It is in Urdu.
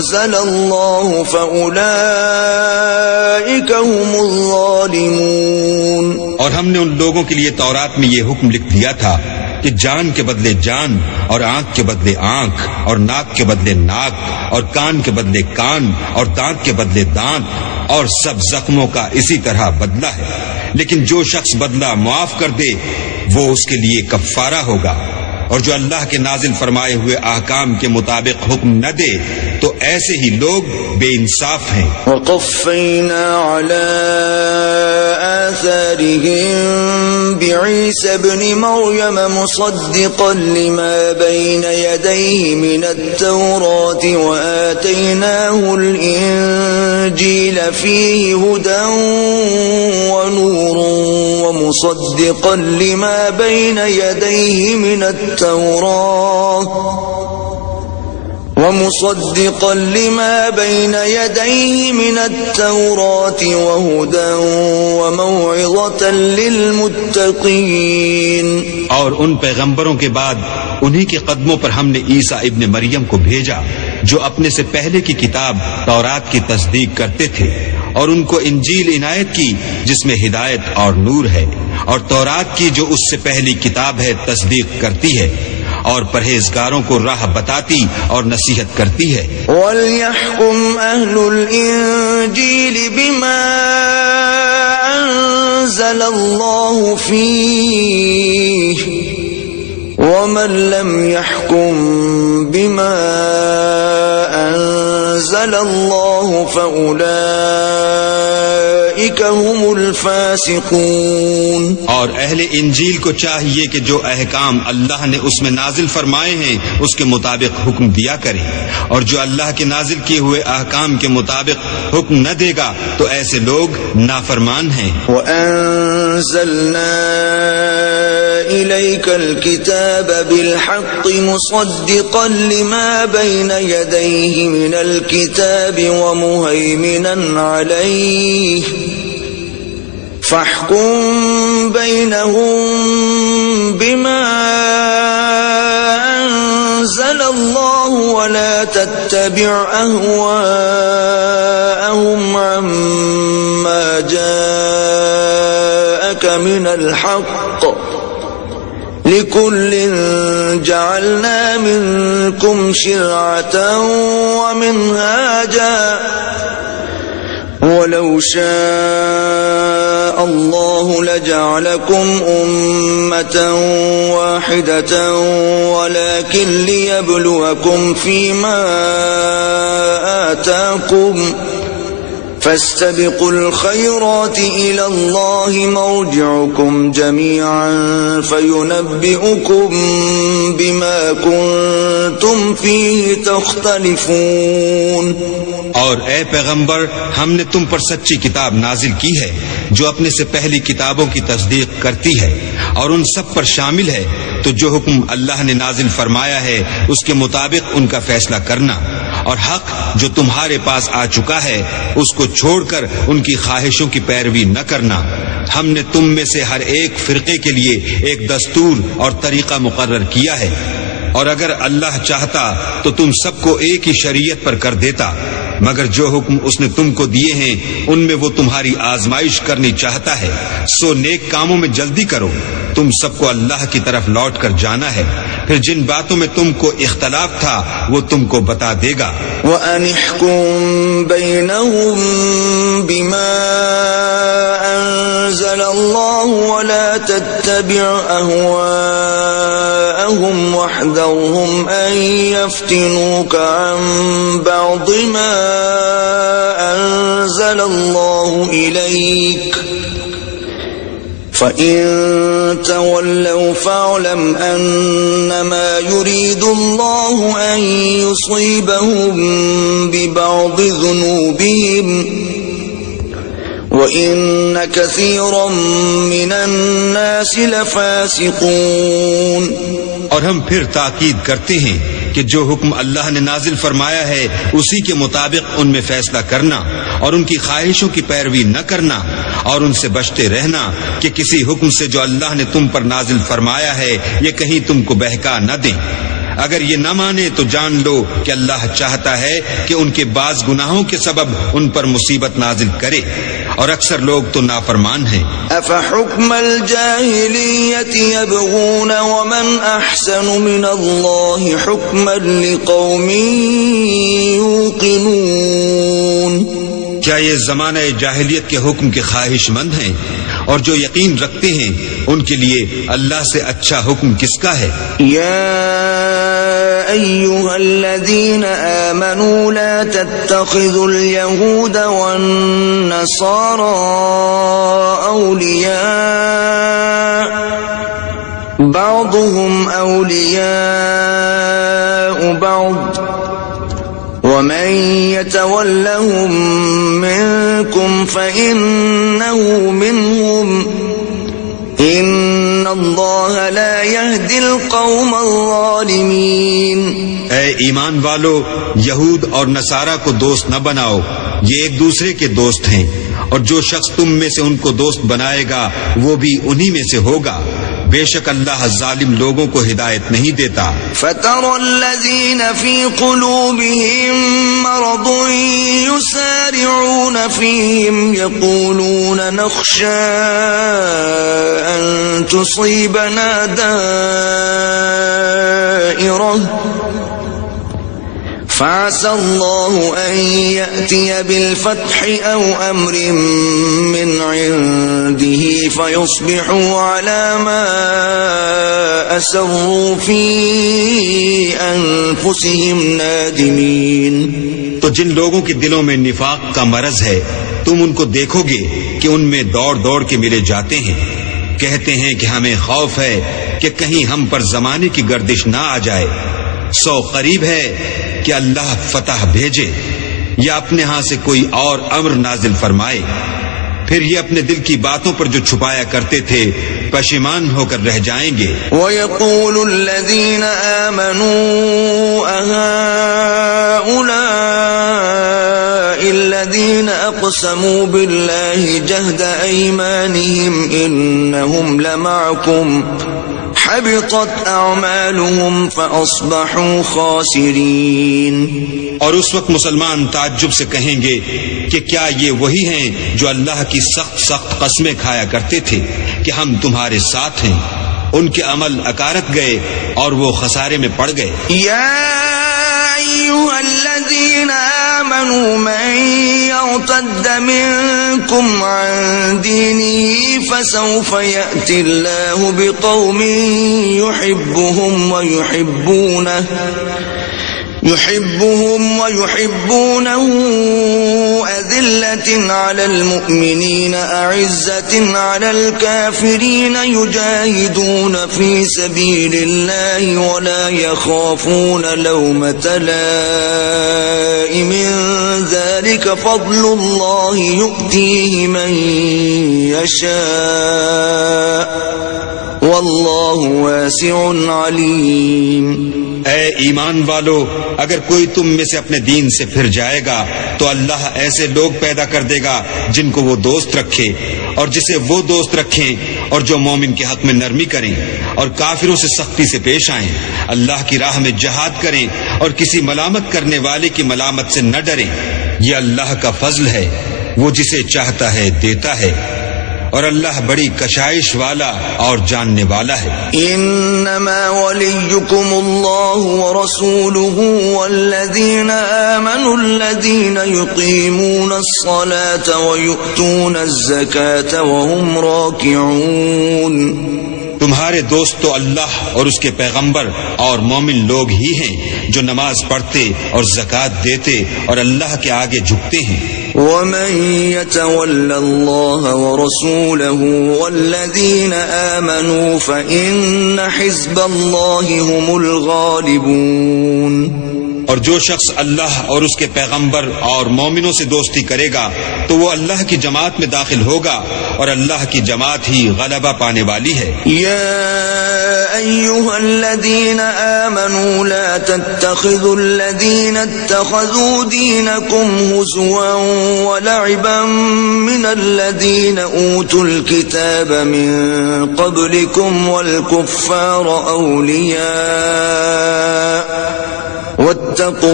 أنزل الله فأولئك هم الظالمون۔ اور ہم نے ان لوگوں کے لیے تورات میں یہ حکم لکھ دیا تھا کہ جان کے بدلے جان، اور آنکھ کے بدلے آنکھ، اور ناک کے بدلے ناک، اور کان کے بدلے کان، اور دانت کے بدلے دانت، اور سب زخموں کا اسی طرح بدلہ ہے۔ لیکن جو شخص بدلہ معاف کر دے وہ اس کے لیے کفارہ ہوگا، اور جو اللہ کے نازل فرمائے ہوئے احکام کے مطابق حکم نہ دے تو ایسے ہی لوگ بے انصاف ہیں۔ وقفینا علی آثارهم بعیسی ابن مریم مصدقا لما بین یدیہ من التوراة وآتیناہ الانجیل فیہ ہدی ونور ومصدقا لما بین یدیہ من ومصدقا لما بين يديه من التوراة وهدى وموعظة للمتقين۔ اور ان پیغمبروں کے بعد انہی کے قدموں پر ہم نے عیسیٰ ابن مریم کو بھیجا جو اپنے سے پہلے کی کتاب تورات کی تصدیق کرتے تھے، اور ان کو انجیل عنایت کی جس میں ہدایت اور نور ہے، اور تورات کی جو اس سے پہلی کتاب ہے تصدیق کرتی ہے، اور پرہیزگاروں کو راہ بتاتی اور نصیحت کرتی ہے۔ وَلْيَحْكُمْ أَهْلُ الْإِنجِيلِ بِمَا أَنزَلَ اللَّهُ فِيهِ وَمَنْ لَمْ يَحْكُمْ بِمَا أَنزَلَ اللَّهُ فَأُولَئِكَ هُمُ الْفَاسِقُونَ۔ اور اہل انجیل کو چاہیے کہ جو احکام اللہ نے اس میں نازل فرمائے ہیں اس کے مطابق حکم دیا کریں، اور جو اللہ کے نازل کیے ہوئے احکام کے مطابق حکم نہ دے گا تو ایسے لوگ نافرمان ہیں۔ وَأَنزَلْنَا إِلَيْكَ الْكِتَابَ بِالْحَقِّ مُصَدِّقًا لِمَا بَيْنَ يَدَيْهِ مِنَ الْكِتَابِ وَمُهَيْمِنًا عَلَيْهِ فَاحْكُم بَيْنَهُم بِمَا أَنزَلَ اللَّهُ وَلَا تَتَّبِعْ أَهْوَاءَهُمْ عَمَّا جَاءَكَ مِنَ الْحَقِّ لِكُلٍّ جَعَلْنَا مِنكُمْ شِرْعَةً وَمِنْهَاجًا وَلَوْ شَاءَ اللَّهُ لَجَعَلَكُمْ أُمَّةً وَاحِدَةً وَلَكِنْ لِيَبْلُوَكُمْ فِيمَا آتَاكُمْ فَاسْتَبِقُوا الْخَيْرَاتِ إِلَى اللَّهِ مَرْجِعُكُمْ جَمِيعًا فَيُنَبِّئُكُم بِمَا كُنتُمْ فِيهِ تَخْتَلِفُونَ۔ اور اے پیغمبر ہم نے تم پر سچی کتاب نازل کی ہے جو اپنے سے پہلی کتابوں کی تصدیق کرتی ہے، اور ان سب پر شامل ہے، تو جو حکم اللہ نے نازل فرمایا ہے اس کے مطابق ان کا فیصلہ کرنا، اور حق جو تمہارے پاس آ چکا ہے اس کو چھوڑ کر ان کی خواہشوں کی پیروی نہ کرنا۔ ہم نے تم میں سے ہر ایک فرقے کے لیے ایک دستور اور طریقہ مقرر کیا ہے، اور اگر اللہ چاہتا تو تم سب کو ایک ہی شریعت پر کر دیتا، مگر جو حکم اس نے تم کو دیے ہیں ان میں وہ تمہاری آزمائش کرنی چاہتا ہے، سو نیک کاموں میں جلدی کرو، تم سب کو اللہ کی طرف لوٹ کر جانا ہے، پھر جن باتوں میں تم کو اختلاف تھا وہ تم کو بتا دے گا۔ وَأَنِ احْكُم بَيْنَهُم بِمَا أَنزَلَ اللَّهُ وَلَا تَتَّبِعْ أَهْوَاءَهُمْ وَاحْذَرْهُمْ أَن يَفْتِنُوكَ عَن بَعْضِ مَا أَنزَلَ اللَّهُ إِلَيْكَ فَإِن تَوَلَّوْا فَاعْلَمْ أَنَّمَا يُرِيدُ اللَّهُ أَن يُصِيبَهُم بِبَعْضِ ذُنُوبِهِمْ وَإِنَّ كَثِيرًا مِّنَ النَّاسِ لَفَاسِقُونَ۔ اور ہم پھر تاکید کرتے ہیں کہ جو حکم اللہ نے نازل فرمایا ہے اسی کے مطابق ان میں فیصلہ کرنا، اور ان کی خواہشوں کی پیروی نہ کرنا، اور ان سے بچتے رہنا کہ کسی حکم سے جو اللہ نے تم پر نازل فرمایا ہے یہ کہیں تم کو بہکا نہ دیں۔ اگر یہ نہ مانے تو جان لو کہ اللہ چاہتا ہے کہ ان کے بعض گناہوں کے سبب ان پر مصیبت نازل کرے، اور اکثر لوگ تو نافرمان ہیں۔ أفحكم الجاهلية يبغون ومن أحسن من الله حكما لقوم يوقنون۔ کیا یہ زمانہ جاہلیت کے حکم کے خواہش مند ہیں؟ اور جو یقین رکھتے ہیں ان کے لیے اللہ سے اچھا حکم کس کا ہے؟ يا أيها الذين آمنوا لا تتخذوا اليهود والنصارى أولياء بعضهم أولياء بعض ومن يتولهم منكم فإنه منهم إن الله لا يهدي القوم الظالمين۔ اے ایمان والو، یہود اور نصارہ کو دوست نہ بناؤ، یہ ایک دوسرے کے دوست ہیں، اور جو شخص تم میں سے ان کو دوست بنائے گا وہ بھی انہی میں سے ہوگا، بے شک اللہ ظالم لوگوں کو ہدایت نہیں دیتا۔ فَتَرَى الَّذِينَ فِي قُلُوبِهِم مَّرَضٌ يُسَارِعُونَ فِيهِمْ يَقُولُونَ نَخْشَىٰ أَن تُصِيبَنَا دَائِرَةٌ فَعَسَى اللَّهُ أَن يَأْتِيَ بِالْفَتْحِ أَوْ أَمْرٍ مِّنْ عِندِهِ فَيُصْبِحُوا عَلَى مَا أَسَرُّوا فِي أَنفُسِهِمْ نَادِمِينَ۔ تو جن لوگوں کے دلوں میں نفاق کا مرض ہے تم ان کو دیکھو گے کہ ان میں دوڑ دوڑ کے ملے جاتے ہیں، کہتے ہیں کہ ہمیں خوف ہے کہ کہیں ہم پر زمانے کی گردش نہ آ جائے، سو قریب ہے کہ اللہ فتح بھیجے یا اپنے ہاں سے کوئی اور امر نازل فرمائے، پھر یہ اپنے دل کی باتوں پر جو چھپایا کرتے تھے پشیمان ہو کر رہ جائیں گے۔ وَيَقُولُ الَّذِينَ آمَنُوا أَهَٰؤُلَاءِ الَّذِينَ أَقْسَمُوا بِاللَّهِ جَهْدَ أَيْمَانِهِمْ إِنَّهُمْ لَمَعَكُمْ حبطت اعمالهم فاصبحوا خاسرین۔ اور اس وقت مسلمان تعجب سے کہیں گے کہ کیا یہ وہی ہیں جو اللہ کی سخت سخت قسمیں کھایا کرتے تھے کہ ہم تمہارے ساتھ ہیں، ان کے عمل اکارت گئے اور وہ خسارے میں پڑ گئے۔ یا ایھا الذین آمنوا من يرتد منكم عن دينه فسوف يأتي الله بقوم يحبهم ويحبونه أذلة على المؤمنين أعزة على الكافرين يجاهدون في سبيل الله ولا يخافون لومة لائم ذلك فضل الله يؤتيه من يشاء والله واسع عليم۔ اے ایمان والو، اگر کوئی تم میں سے اپنے دین سے پھر جائے گا تو اللہ ایسے لوگ پیدا کر دے گا جن کو وہ دوست رکھے اور جسے وہ دوست رکھیں، اور جو مومن کے حق میں نرمی کریں اور کافروں سے سختی سے پیش آئیں، اللہ کی راہ میں جہاد کریں اور کسی ملامت کرنے والے کی ملامت سے نہ ڈریں۔ یہ اللہ کا فضل ہے، وہ جسے چاہتا ہے دیتا ہے، اور اللہ بڑی کشائش والا اور جاننے والا ہے۔ انما وليكم الله ورسوله والذين آمنوا الذين يقيمون الصلاة ويؤتون الزكاة وهم راكعون۔ تمہارے دوست تو اللہ اور اس کے پیغمبر اور مومن لوگ ہی ہیں جو نماز پڑھتے اور زکوٰۃ دیتے اور اللہ کے آگے جھکتے ہیں۔ وَمَن يَتَوَلَّ اللَّهَ وَرَسُولَهُ وَالَّذِينَ آمَنُوا فَإِنَّ حِزْبَ اللَّهِ هُمُ الْغَالِبُونَ۔ اور جو شخص اللہ اور اس کے پیغمبر اور مومنوں سے دوستی کرے گا تو وہ اللہ کی جماعت میں داخل ہوگا اور اللہ کی جماعت ہی غلبہ پانے والی ہے۔ يا أيها الذين آمنوا لا تتخذوا الذين اتخذوا دينكم هزوا ولعبا من الذين أوتوا الكتاب من قبلكم والكفار أولياء واتقوا